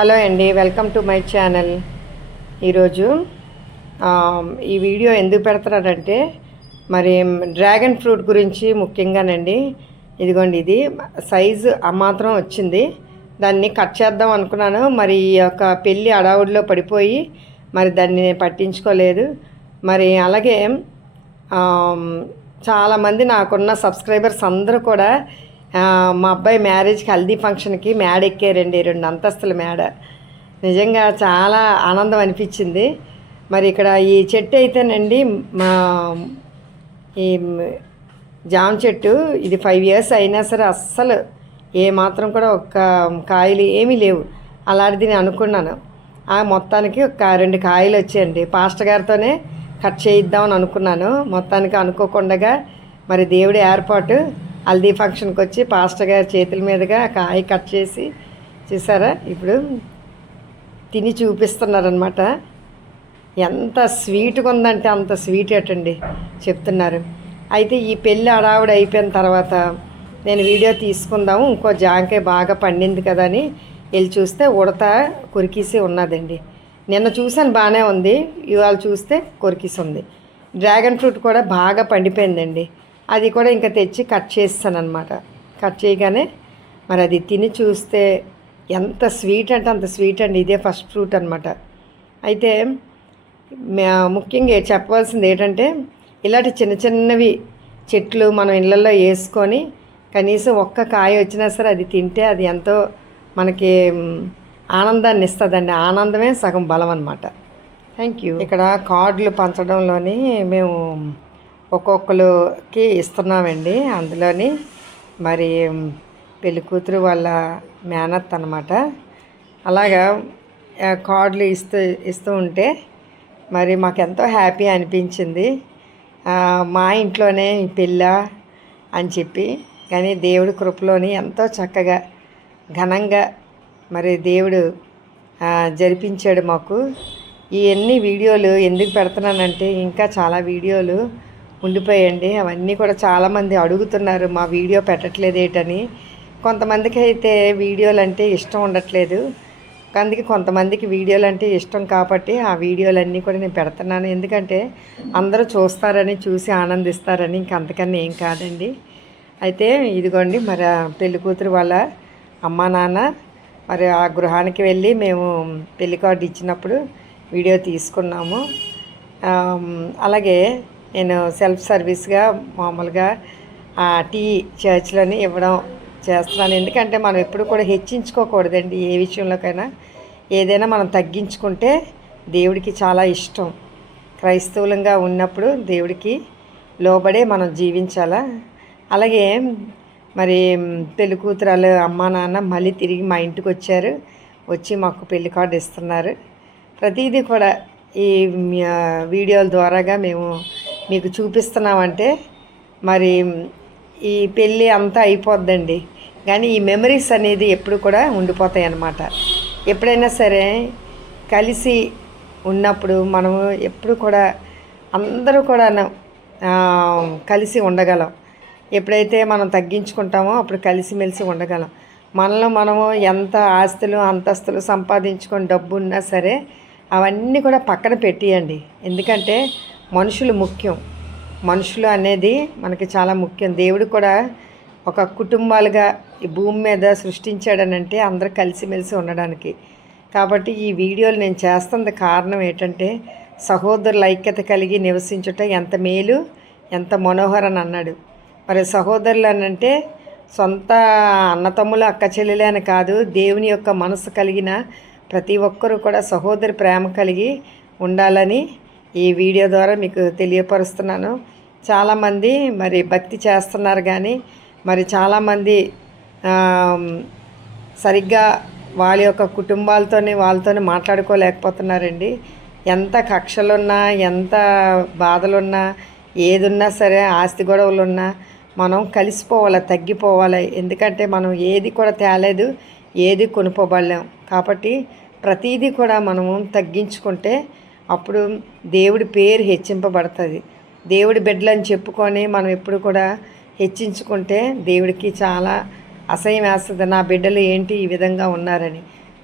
Hello అండి, welcome to my channel. ఈరోజు ఈ వీడియో ఎందుకు పెడుతున్నారంటే మరి డ్రాగన్ ఫ్రూట్ గురించి ముఖ్యంగానండి. ఇదిగోండి, ఇది సైజు ఆ మాత్రం వచ్చింది. దాన్ని కట్ చేద్దాం అనుకున్నాను. మరి ఈ యొక్క పెళ్ళి అడావుడిలో పడిపోయి మరి దాన్ని పట్టించుకోలేదు. మరి అలాగే చాలామంది నాకున్న సబ్స్క్రైబర్స్ అందరూ కూడా మా అబ్బాయి మ్యారేజ్కి హల్దీ ఫంక్షన్కి మేడ ఎక్కారండి, 2 అంతస్తుల మేడ. నిజంగా చాలా ఆనందం అనిపించింది. మరి ఇక్కడ ఈ చెట్టు అయితేనండి, మా ఈ జామ చెట్టు ఇది 5 years అయినా సరే అస్సలు ఏమాత్రం కూడా ఒక్క కాయలు ఏమీ లేవు. అలాంటిది నేను అనుకున్నాను. మొత్తానికి ఒక 2 కాయలు వచ్చాయండి. పాస్టర్ గారితోనే కట్ చేయిద్దామని అనుకున్నాను. మొత్తానికి అనుకోకుండా మరి దేవుడి ఏర్పాటు, హల్దీ ఫంక్షన్కి వచ్చి పాస్టర్ గారి చేతుల మీదుగా కాయ కట్ చేసి చూసారా, ఇప్పుడు తిని చూపిస్తున్నారనమాట. ఎంత స్వీట్గా ఉందంటే అంత స్వీట్ అటండి చెప్తున్నారు. అయితే ఈ పెళ్ళి అడావుడి అయిపోయిన తర్వాత నేను వీడియో తీసుకుందాము, ఇంకో జాంకాయ బాగా పండింది కదా అని వెళ్ళి చూస్తే ఉడత కొరికేసి ఉన్నదండి. నిన్న చూసాను బాగానే ఉంది, ఇవాళ చూస్తే కొరికేసి ఉంది. డ్రాగన్ ఫ్రూట్ కూడా బాగా పండిపోయిందండి. అది కూడా ఇంకా తెచ్చి కట్ చేస్తాను అనమాట. కట్ చేయగానే మరి అది తిని చూస్తే ఎంత స్వీట్ అంటే అంత స్వీట్ అండి. ఇదే ఫస్ట్ ఫ్రూట్ అనమాట. అయితే ముఖ్యంగా చెప్పవలసింది ఏంటంటే, ఇలాంటి చిన్న చిన్నవి చెట్లు మనం ఇళ్ళల్లో వేసుకొని కనీసం ఒక్క కాయ వచ్చినా సరే అది తింటే అది ఎంతో మనకి ఆనందాన్ని ఇస్తుందండి. ఆనందమే సగం బలం అన్నమాట. Thank you. ఇక్కడ కార్డులు పంచడంలోని మేము ఒక్కొక్కరికి ఇస్తున్నామండి. అందులోని మరి పెళ్లి కూతురు వాళ్ళ మేనత్ అనమాట. అలాగా కార్డులు ఇస్తూ ఉంటే మరి మాకెంతో హ్యాపీ అనిపించింది. మా ఇంట్లోనే పెళ్ళ అని చెప్పి, కానీ దేవుడి కృపలోని ఎంతో చక్కగా ఘనంగా మరి దేవుడు జరిపించాడు మాకు. ఇవన్నీ వీడియోలు ఎందుకు పెడుతున్నానంటే, ఇంకా చాలా వీడియోలు ఉండిపోయండి. అవన్నీ కూడా చాలామంది అడుగుతున్నారు, మా వీడియో పెట్టట్లేదేటని. కొంతమందికి అయితే వీడియోలు అంటే ఇష్టం ఉండట్లేదు, అందుకే కొంతమందికి వీడియోలు అంటే ఇష్టం కాబట్టి ఆ వీడియోలన్నీ కూడా నేను పెడుతున్నాను. ఎందుకంటే అందరూ చూస్తారని, చూసి ఆనందిస్తారని, ఇంక అంతకన్నా ఏం కాదండి. అయితే ఇదిగోండి, మరి పెళ్లి కూతురు వాళ్ళ అమ్మా నాన్న మరి ఆ గృహానికి వెళ్ళి మేము పెళ్లి కార్డు ఇచ్చినప్పుడు వీడియో తీసుకున్నాము. అలాగే నేను సెల్ఫ్ సర్వీస్గా మామూలుగా టీ చర్చ్లోని ఇవ్వడం చేస్తున్నాను. ఎందుకంటే మనం ఎప్పుడు కూడా హెచ్చించుకోకూడదండి. ఏ విషయంలోకైనా ఏదైనా మనం తగ్గించుకుంటే దేవుడికి చాలా ఇష్టం. క్రైస్తవులంగా ఉన్నప్పుడు దేవుడికి లోబడే మనం జీవించాలా. అలాగే మరి పెళ్లి కూతురాలు అమ్మా నాన్న మళ్ళీ తిరిగి మా ఇంటికి వచ్చారు. వచ్చి మాకు పెళ్లి కార్డు ఇస్తున్నారు. ప్రతిదీ కూడా ఈ వీడియోల ద్వారాగా మేము మీకు చూపిస్తున్నామంటే మరి ఈ పెళ్ళి అంతా అయిపోద్దండి, కానీ ఈ మెమరీస్ అనేది ఎప్పుడు కూడా ఉండిపోతాయి అన్నమాట. ఎప్పుడైనా సరే కలిసి ఉన్నప్పుడు మనము ఎప్పుడు కూడా అందరూ కూడా కలిసి ఉండగలం. ఎప్పుడైతే మనం తగ్గించుకుంటామో అప్పుడు కలిసిమెలిసి ఉండగలం. మనలో మనము ఎంత ఆస్తులు అంతస్తులు సంపాదించుకొని డబ్బు ఉన్నా సరే అవన్నీ కూడా పక్కన పెట్టియండి. ఎందుకంటే మనుషులు ముఖ్యం. మనుషులు అనేది మనకి చాలా ముఖ్యం. దేవుడు కూడా ఒక కుటుంబాలుగా ఈ భూమి మీద సృష్టించాడనంటే అందరూ కలిసిమెలిసి ఉండడానికి. కాబట్టి ఈ వీడియోలు నేను చేస్తున్న కారణం ఏంటంటే, సహోదరుల ఐక్యత కలిగి నివసించుట ఎంత మేలు, ఎంత మనోహరం అన్నాడు. మరి సహోదరులు అనంటే సొంత అన్నతమ్ములు అక్క చెల్లెలే అని కాదు, దేవుని యొక్క మనసు కలిగిన ప్రతి ఒక్కరూ కూడా సహోదరి ప్రేమ కలిగి ఉండాలని ఈ వీడియో ద్వారా మీకు తెలియపరుస్తున్నాను. చాలామంది మరి భక్తి చేస్తున్నారు, కానీ మరి చాలామంది సరిగ్గా వాళ్ళ యొక్క వాళ్ళతోనే మాట్లాడుకోలేకపోతున్నారండి. ఎంత కక్షలున్నా, ఎంత బాధలున్నా, ఏదున్నా సరే, ఆస్తి గొడవలున్నా మనం కలిసిపోవాలి, తగ్గిపోవాలి. ఎందుకంటే మనం ఏది కూడా తేలేదు, ఏది కొనుక్కోబడలేం. కాబట్టి ప్రతీదీ కూడా మనము తగ్గించుకుంటే అప్పుడు దేవుడి పేరు హెచ్చింపబడుతుంది. దేవుడి బిడ్డలని చెప్పుకొని మనం ఎప్పుడు కూడా హెచ్చించుకుంటే దేవుడికి చాలా అసహ్యం వేస్తుంది. నా బిడ్డలు ఏంటి ఈ విధంగా ఉన్నారని.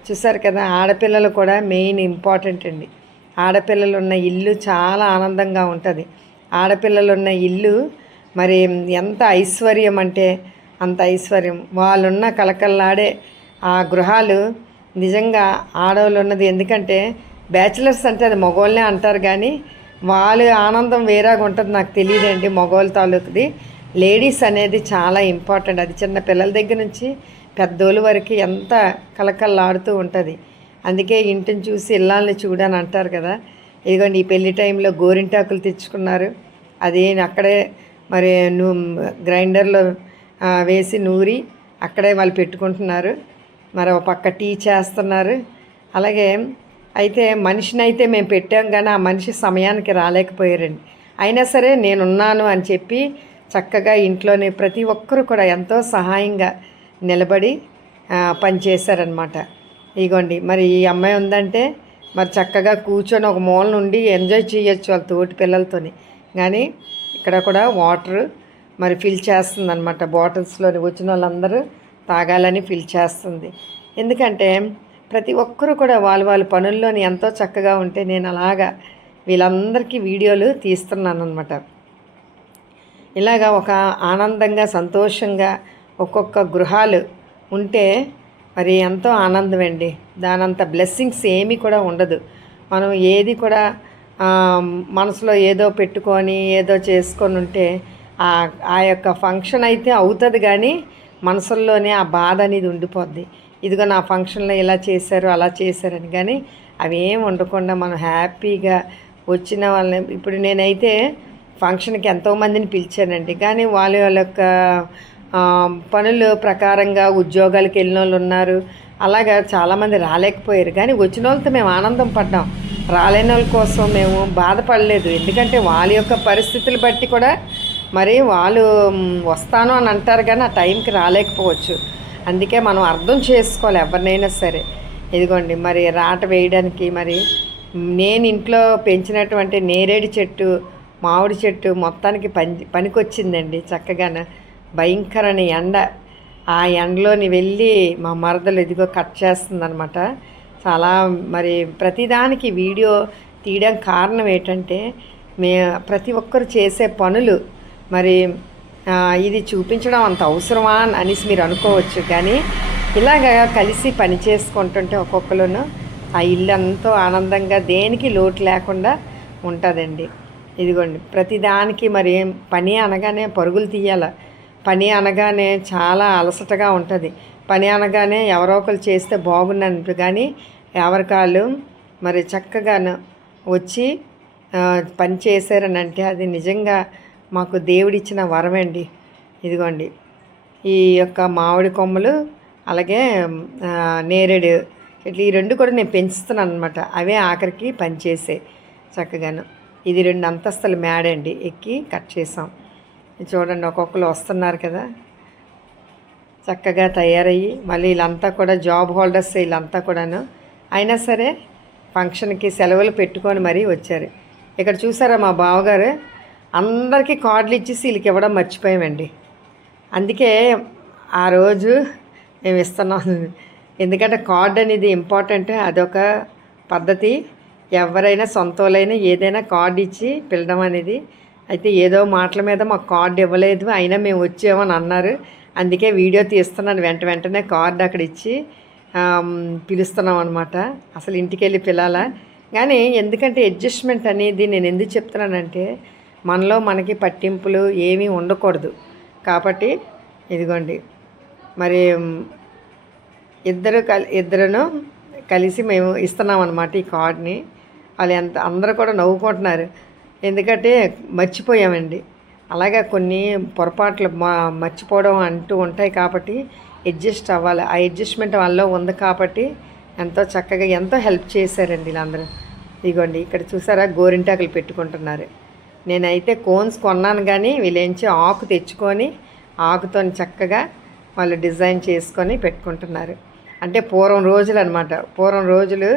చూసారు కదా, ఆడపిల్లలు కూడా మెయిన్ ఇంపార్టెంట్ అండి. ఆడపిల్లలు ఉన్న ఇల్లు చాలా ఆనందంగా ఉంటుంది. ఆడపిల్లలు ఉన్న ఇల్లు మరి ఎంత ఐశ్వర్యం అంటే అంత ఐశ్వర్యం. వాళ్ళున్న కలకల్లాడే ఆ గృహాలు నిజంగా ఆడవాళ్ళు ఉన్నది. ఎందుకంటే బ్యాచిలర్స్ అంటే అది మగవాళ్ళనే అంటారు, కానీ వాళ్ళ ఆనందం వేరేగా ఉంటుంది. నాకు తెలియదండి మగవాళ్ళ తాలూకుది. లేడీస్ అనేది చాలా ఇంపార్టెంట్. అది చిన్న పిల్లల దగ్గర నుంచి పెద్దోళ్ళ వరకు ఎంత కలకల్లాడుతూ ఉంటుంది. అందుకే ఇంటిని చూసి ఇళ్ళని చూడని అంటారు కదా. ఇదిగోండి ఈ పెళ్లి టైంలో గోరింటాకులు తెచ్చుకున్నారు. అది అక్కడే మరి గ్రైండర్లో వేసి నూరి అక్కడే వాళ్ళు పెట్టుకుంటున్నారు. మరి ఒక పక్క టీ చేస్తున్నారు. అలాగే అయితే మనిషిని అయితే మేము పెట్టాం, కానీ ఆ మనిషి సమయానికి రాలేకపోయారండి. అయినా సరే నేనున్నాను అని చెప్పి చక్కగా ఇంట్లోనే ప్రతి ఒక్కరు కూడా ఎంతో సహాయంగా నిలబడి పనిచేశారనమాట. ఇగోండి మరి ఈ అమ్మాయి ఉందంటే మరి చక్కగా కూర్చొని ఒక మూల నుండి ఎంజాయ్ చేయొచ్చు వాళ్ళ తోటి పిల్లలతోని. కానీ ఇక్కడ కూడా వాటర్ మరి ఫిల్ చేస్తుంది అనమాట. బాటిల్స్లోని వచ్చిన వాళ్ళందరూ తాగాలని ఫిల్ చేస్తుంది. ఎందుకంటే ప్రతి ఒక్కరూ కూడా వాళ్ళ పనుల్లోని ఎంతో చక్కగా ఉంటే నేను అలాగా వీళ్ళందరికీ వీడియోలు తీస్తున్నాను అనమాట. ఇలాగా ఒక ఆనందంగా సంతోషంగా ఒక్కొక్క గృహాలు ఉంటే మరి ఎంతో ఆనందం అండి. దానంత బ్లెస్సింగ్స్ ఏమీ కూడా ఉండదు. మనం ఏది కూడా మనసులో ఏదో పెట్టుకొని ఏదో చేసుకొని ఉంటే ఆ యొక్క ఫంక్షన్ అయితే అవుతుంది, కానీ మనసుల్లోనే ఆ బాధ అనేది ఉండిపోద్ది. ఇదిగో నా ఫంక్షన్లో ఇలా చేశారు అలా చేశారని. కానీ అవి ఏం ఉండకుండా మనం హ్యాపీగా వచ్చిన వాళ్ళని, ఇప్పుడు నేనైతే ఫంక్షన్కి ఎంతోమందిని పిలిచానండి, కానీ వాళ్ళ యొక్క పనుల ప్రకారంగా ఉద్యోగాలకు వెళ్ళిన వాళ్ళు ఉన్నారు. అలాగా చాలామంది రాలేకపోయారు. కానీ వచ్చిన వాళ్ళతో మేము ఆనందం పడ్డాం. రాలేని వాళ్ళ కోసం మేము బాధపడలేదు. ఎందుకంటే వాళ్ళ యొక్క పరిస్థితులు బట్టి కూడా మరి వాళ్ళు వస్తాను అని అంటారు, కానీ ఆ టైంకి రాలేకపోవచ్చు. అందుకే మనం అర్థం చేసుకోవాలి ఎవరినైనా సరే. ఇదిగోండి మరి రాట వేయడానికి మరి నేను ఇంట్లో పెంచినటువంటి నేరేడు చెట్టు, మామిడి చెట్టు మొత్తానికి పనికొచ్చిందండి. చక్కగా భయంకరమైన ఎండ, ఆ ఎండలోని వెళ్ళి మా మరదలు ఇదిగో కట్ చేస్తుందనమాట. చాలా మరి ప్రతిదానికి వీడియో తీయడం కారణం ఏంటంటే ప్రతి ఒక్కరు చేసే పనులు మరి ఇది చూపించడం అంత అవసరమా అనేసి మీరు అనుకోవచ్చు. కానీ ఇలాగ కలిసి పని చేసుకుంటుంటే ఒక్కొక్కరును ఆ ఇల్లు ఎంతో ఆనందంగా దేనికి లోటు లేకుండా ఉంటుందండి. ఇదిగోండి ప్రతిదానికి మరి పని అనగానే పరుగులు తీయాల. పని అనగానే చాలా అలసటగా ఉంటుంది. పని అనగానే ఎవరో ఒకరు చేస్తే బాగున్నాను, కానీ ఎవరికాళ్ళు మరి చక్కగాను వచ్చి పని చేశారని అంటే అది నిజంగా మాకు దేవుడిచ్చిన వరమండి. ఇదిగోండి ఈ యొక్క మామిడి కొమ్మలు అలాగే నేరేడు చెట్లు ఈ రెండు కూడా నేను పెంచుతున్నాను అనమాట. అవే ఆఖరికి పనిచేసే చక్కగాను. ఇది 2 అంతస్తుల మేడ అండి, ఎక్కి కట్ చేసాం. చూడండి ఒక్కొక్కరు వస్తున్నారు కదా, చక్కగా తయారయ్యి. మళ్ళీ వీళ్ళంతా కూడా జాబ్ హోల్డర్స్ వీళ్ళంతా కూడాను. అయినా సరే ఫంక్షన్కి సెలవులు పెట్టుకొని మరీ వచ్చారు. ఇక్కడ చూసారా మా బావగారు అందరికీ కార్డులు ఇచ్చేసి వీళ్ళకి ఇవ్వడం మర్చిపోయామండి. అందుకే ఆ రోజు మేము ఇస్తున్నాం. ఎందుకంటే కార్డు అనేది ఇంపార్టెంట్, అదొక పద్ధతి. ఎవరైనా సొంతోళ్ళైనా ఏదైనా కార్డు ఇచ్చి పిలవడం అనేది. అయితే ఏదో మాటల మీద మాకు కార్డు ఇవ్వలేదు, అయినా మేము వచ్చామని అన్నారు. అందుకే వీడియో తీస్తున్నాను. వెంటనే కార్డు అక్కడ ఇచ్చి పిలుస్తున్నాం అనమాట. అసలు ఇంటికి వెళ్ళి పిలాలా. కానీ ఎందుకంటే అడ్జస్ట్మెంట్ అనేది నేను ఎందుకు చెప్తున్నానంటే మనలో మనకి పట్టింపులు ఏమీ ఉండకూడదు. కాబట్టి ఇదిగోండి మరి ఇద్దరును కలిసి మేము ఇస్తున్నాం అనమాట ఈ కార్డ్ని. వాళ్ళు అందరూ కూడా నవ్వుకుంటున్నారు. ఎందుకంటే మర్చిపోయామండి. అలాగే కొన్ని పొరపాట్లు మర్చిపోవడం అంటూ ఉంటాయి, కాబట్టి అడ్జస్ట్ అవ్వాలి. ఆ అడ్జస్ట్మెంట్ వాళ్ళలో ఉంది కాబట్టి ఎంతో చక్కగా ఎంతో హెల్ప్ చేశారండి వీళ్ళందరూ. ఇదిగోండి ఇక్కడ చూసారా గోరింటాకులు పెట్టుకుంటున్నారు. నేనైతే కోన్స్ కొన్నాను, కానీ వీళ్ళేంచి ఆకు తెచ్చుకొని ఆకుతో చక్కగా వాళ్ళు డిజైన్ చేసుకొని పెట్టుకుంటున్నారు. అంటే పూర్వం రోజులు అనమాట. పూర్వం రోజులు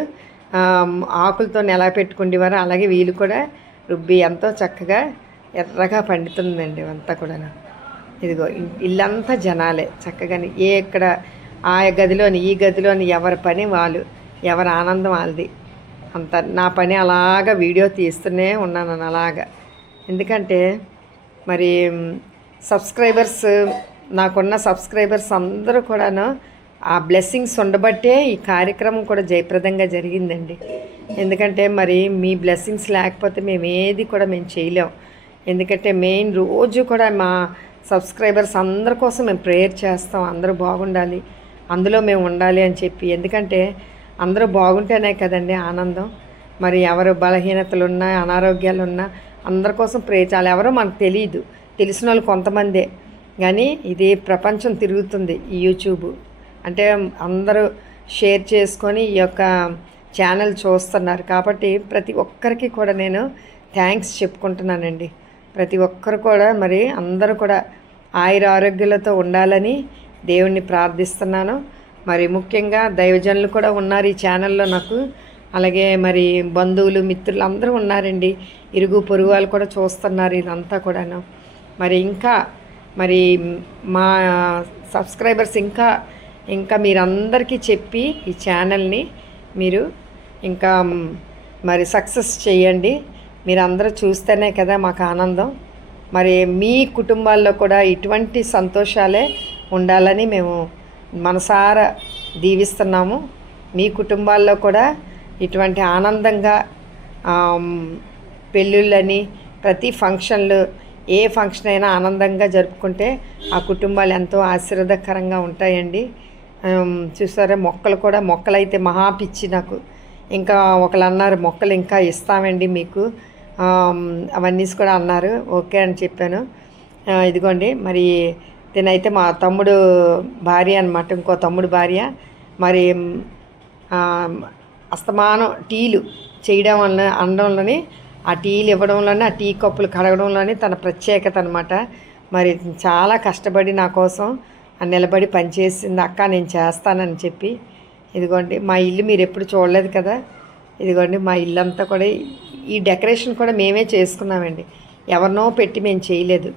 ఆకులతో ఎలా పెట్టుకుండేవారో అలాగే వీళ్ళు కూడా రుబ్బి ఎంతో చక్కగా ఎర్రగా పండుతుందండి అంతా కూడా. ఇదిగో ఇల్లంతా జనాలే చక్కగా. ఇక్కడ ఆ గదిలోని ఈ గదిలోని ఎవరి పని వాళ్ళు, ఎవరి ఆనందం వాళ్ళది. అంత నా పని అలాగా వీడియో తీస్తూనే ఉన్నాను అలాగా. ఎందుకంటే మరి సబ్స్క్రైబర్స్, నాకున్న సబ్స్క్రైబర్స్ అందరూ కూడాను ఆ బ్లెస్సింగ్స్ ఉండబట్టే ఈ కార్యక్రమం కూడా జయప్రదంగా జరిగిందండి. ఎందుకంటే మరి మీ బ్లెస్సింగ్స్ లేకపోతే మేము ఏది కూడా మేము చేయలేం. ఎందుకంటే మెయిన్ రోజు కూడా మా సబ్స్క్రైబర్స్ అందరి కోసం మేము ప్రేయర్ చేస్తాం, అందరూ బాగుండాలి, అందులో మేము ఉండాలి అని చెప్పి. ఎందుకంటే అందరూ బాగుంటేనే కదండి ఆనందం. మరి ఎవరు బలహీనతలు ఉన్నా, అనారోగ్యాలు ఉన్నా అందరి కోసం ప్రే చేయాలి. ఎవరో మనకు తెలియదు, తెలిసిన వాళ్ళు కొంతమందే, కానీ ఇది ప్రపంచం తిరుగుతుంది ఈ యూట్యూబ్. అంటే అందరూ షేర్ చేసుకొని ఈ యొక్క ఛానల్ చూస్తున్నారు కాబట్టి ప్రతి ఒక్కరికి కూడా నేను థ్యాంక్స్ చెప్పుకుంటున్నానండి. ప్రతి ఒక్కరు కూడా మరి అందరూ కూడా ఆయుర ఆరోగ్యాలతో ఉండాలని దేవుణ్ణి ప్రార్థిస్తున్నాను. మరి ముఖ్యంగా దైవజనులు కూడా ఉన్నారు ఈ ఛానల్లో నాకు. అలాగే మరి బంధువులు, మిత్రులు అందరూ ఉన్నారండి. ఇరుగు పొరుగు వాళ్ళు కూడా చూస్తున్నారు ఇదంతా కూడాను. మరి ఇంకా మరి మా సబ్స్క్రైబర్స్ ఇంకా మీరందరికీ చెప్పి ఈ ఛానల్ని మీరు ఇంకా మరి సక్సెస్ చేయండి. మీరందరూ చూస్తేనే కదా మాకు ఆనందం. మరి మీ కుటుంబాల్లో కూడా ఇటువంటి సంతోషాలే ఉండాలని మేము మనసారా దీవిస్తున్నాము. మీ కుటుంబాల్లో కూడా ఇటువంటి ఆనందంగా పెళ్ళిళ్ళని ప్రతి ఫంక్షన్లు, ఏ ఫంక్షన్ అయినా ఆనందంగా జరుపుకుంటే ఆ కుటుంబాలు ఎంతో ఆశీర్వాదకరంగా ఉంటాయండి. చూసారా, మొక్కలైతే మహా పిచ్చి నాకు. ఇంకా ఒకళ్ళు అన్నారు మొక్కలు ఇంకా ఇస్తామండి మీకు అవన్నీ కూడా అన్నారు. ఓకే అని చెప్పాను. ఇదిగోండి మరి తినైతే మా తమ్ముడు భార్య అనమాట, ఇంకో తమ్ముడు భార్య. మరి అస్తమానం టీలు చేయడం వల్ల, అనడంలోని ఆ టీలు ఇవ్వడంలోనే, ఆ టీ కప్పులు కడగడంలోనే తన ప్రత్యేకత అనమాట. మరి చాలా కష్టపడి నా కోసం నిలబడి పనిచేసింది. అక్క నేను చేస్తానని చెప్పి. ఇదిగోండి మా ఇల్లు మీరు ఎప్పుడు చూడలేదు కదా. ఇదిగోండి మా ఇల్లు అంతా కూడా, ఈ డెకరేషన్ కూడా మేమే చేసుకున్నామండి. ఎవరినో పెట్టి మేము చేయలేదు,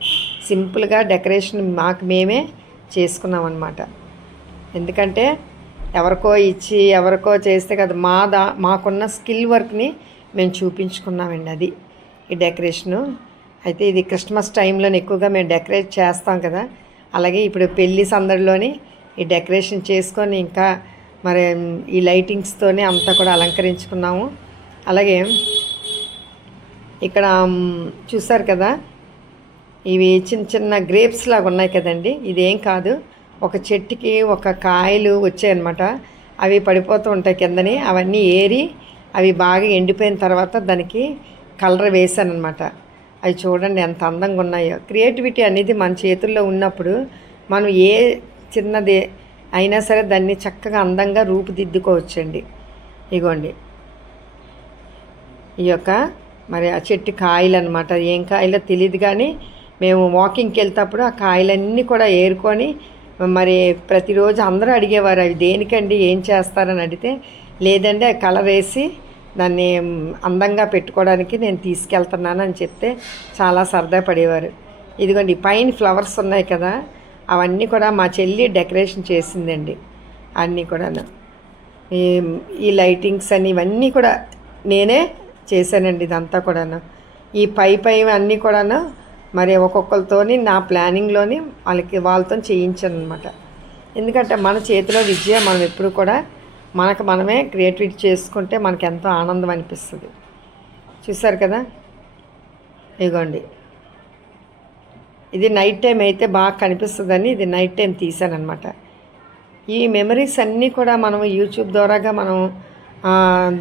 సింపుల్గా డెకరేషన్ మాకు మేమే చేసుకున్నాం అన్నమాట. ఎందుకంటే ఎవరికో ఇచ్చి ఎవరికో చేస్తే కదా, మాకున్న స్కిల్ వర్క్ని మేము చూపించుకున్నామండి. అది ఈ డెకరేషను. అయితే ఇది క్రిస్మస్ టైంలోనే ఎక్కువగా మేము డెకరేట్ చేస్తాం కదా. అలాగే ఇప్పుడు పెళ్ళి సందడిలోని ఈ డెకరేషన్ చేసుకొని ఇంకా మరి ఈ లైటింగ్స్తోనే అంతా కూడా అలంకరించుకున్నాము. అలాగే ఇక్కడ చూసారు కదా, ఇవి చిన్న చిన్న గ్రేప్స్ లాగా ఉన్నాయి కదండి. ఇదేం కాదు, ఒక చెట్టుకి ఒక కాయలు వచ్చాయన్నమాట. అవి పడిపోతూ ఉంటాయి కిందని. అవన్నీ ఏరి అవి బాగా ఎండిపోయిన తర్వాత దానికి కలర్ వేసానమాట. అవి చూడండి ఎంత అందంగా ఉన్నాయో. క్రియేటివిటీ అనేది మన చేతుల్లో ఉన్నప్పుడు మనం ఏ చిన్నది అయినా సరే దాన్ని చక్కగా అందంగా రూపుదిద్దుకోవచ్చండి. ఇగోండి ఈ యొక్క మరి ఆ చెట్టు కాయలు అనమాట. ఏం కాయలో తెలియదు, కానీ మేము వాకింగ్కి వెళ్తేప్పుడు ఆ కాయలన్నీ కూడా ఏరుకొని మరి ప్రతిరోజు అందరూ అడిగేవారు అవి దేనికండి, ఏం చేస్తారని అడిగితే, లేదండి ఆ కలర్ వేసి దాన్ని అందంగా పెట్టుకోవడానికి నేను తీసుకెళ్తున్నాను అని చెప్తే చాలా సరదా పడేవారు. ఇదిగోండి పైన ఫ్లవర్స్ ఉన్నాయి కదా, అవన్నీ కూడా మా చెల్లి డెకరేషన్ చేసిందండి. అన్నీ కూడాను ఈ లైటింగ్స్ అని ఇవన్నీ కూడా నేనే చేశానండి. ఇదంతా కూడాను ఈ పై అన్నీ కూడాను మరి ఒక్కొక్కరితోని నా ప్లానింగ్లోని వాళ్ళతో చేయించాను అనమాట. ఎందుకంటే మన చేతిలో విద్య, మనం ఎప్పుడు కూడా మనమే క్రియేటివిటీ చేసుకుంటే మనకు ఎంతో ఆనందం అనిపిస్తుంది. చూసారు కదా, ఇదిగోండి ఇది నైట్ టైం అయితే బాగా కనిపిస్తుందని ఇది నైట్ టైం తీసానమాట. ఈ మెమరీస్ అన్నీ కూడా మనం యూట్యూబ్ ద్వారాగా మనం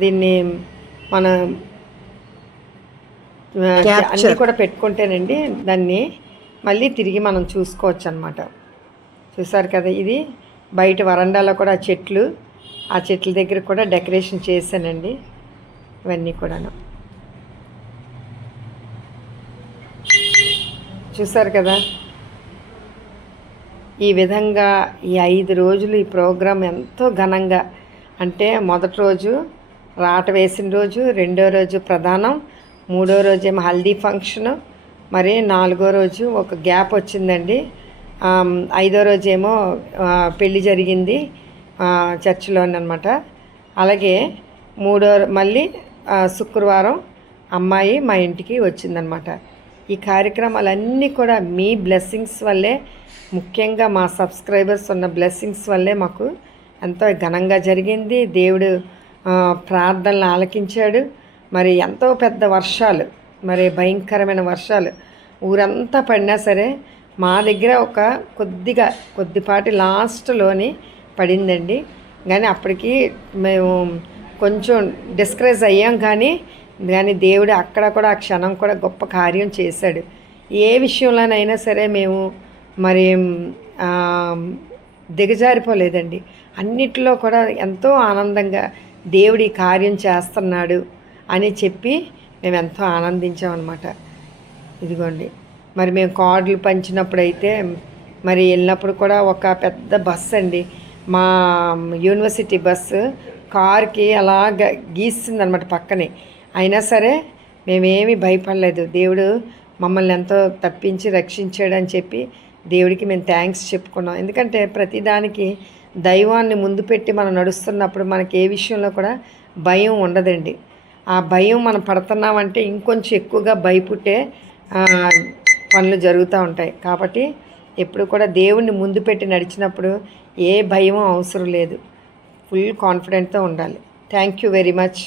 దీన్ని మన అన్నీ కూడా పెట్టుకుంటేనండి దాన్ని మళ్ళీ తిరిగి మనం చూసుకోవచ్చు అనమాట. చూసారు కదా, ఇది బయట వరండాలో కూడా ఆ చెట్ల దగ్గర కూడా డెకరేషన్ చేశానండి. ఇవన్నీ కూడాను చూసారు కదా. ఈ విధంగా ఈ 5 రోజులు ఈ ప్రోగ్రాం ఎంతో ఘనంగా, అంటే మొదటి రోజు రాట వేసిన రోజు, రెండో రోజు ప్రధానం, మూడో రోజు ఏమో హల్దీ ఫంక్షను, మరి 4వ రోజు ఒక గ్యాప్ వచ్చిందండి. ఐదో రోజేమో పెళ్ళి జరిగింది చర్చిలోనమాట. అలాగే మళ్ళీ శుక్రవారం అమ్మాయి మా ఇంటికి వచ్చిందనమాట. ఈ కార్యక్రమాలన్నీ కూడా మీ బ్లెస్సింగ్స్ వల్లే, ముఖ్యంగా మా సబ్స్క్రైబర్స్ ఉన్న బ్లెస్సింగ్స్ వల్లే మాకు ఎంతో ఘనంగా జరిగింది. దేవుడు ప్రార్థనలు ఆలకించాడు. మరి ఎంతో పెద్ద వర్షాలు, మరి భయంకరమైన వర్షాలు ఊరంతా పడినా సరే మా దగ్గర ఒక కొద్దిపాటి లాస్ట్లోని పడిందండి. కానీ అప్పటికి మేము కొంచెం డిస్కరేజ్ అయ్యాం. కానీ దేవుడు అక్కడ కూడా ఆ క్షణం కూడా గొప్ప కార్యం చేశాడు. ఏ విషయంలోనైనా సరే మేము మరి దిగజారిపోలేదండి. అన్నిటిలో కూడా ఎంతో ఆనందంగా దేవుడి కార్యం చేస్తున్నాడు అని చెప్పి మేము ఎంతో ఆనందించామన్నమాట. ఇదిగోండి, మరి మేము కార్డులు పంచినప్పుడు అయితే మరి వెళ్ళినప్పుడు కూడా ఒక పెద్ద బస్సు అండి, మా యూనివర్సిటీ బస్సు కార్కి అలా గీసిందనమాట పక్కనే. అయినా సరే మేమేమీ భయపడలేదు. దేవుడు మమ్మల్ని ఎంతో తప్పించి రక్షించాడని చెప్పి దేవుడికి మేము థ్యాంక్స్ చెప్పుకున్నాం. ఎందుకంటే ప్రతిదానికి దైవాన్ని ముందు పెట్టి మనం నడుస్తున్నప్పుడు మనకి ఏ విషయంలో కూడా భయం ఉండదండి. ఆ భయం మనం పడుతున్నామంటే ఇంకొంచెం ఎక్కువగా భయపుట్టే పనులు జరుగుతూ ఉంటాయి. కాబట్టి ఎప్పుడు కూడా దేవుణ్ణి ముందు పెట్టి నడిచినప్పుడు ఏ భయం అవసరం లేదు. ఫుల్ కాన్ఫిడెంట్తో ఉండాలి. Thank you very much.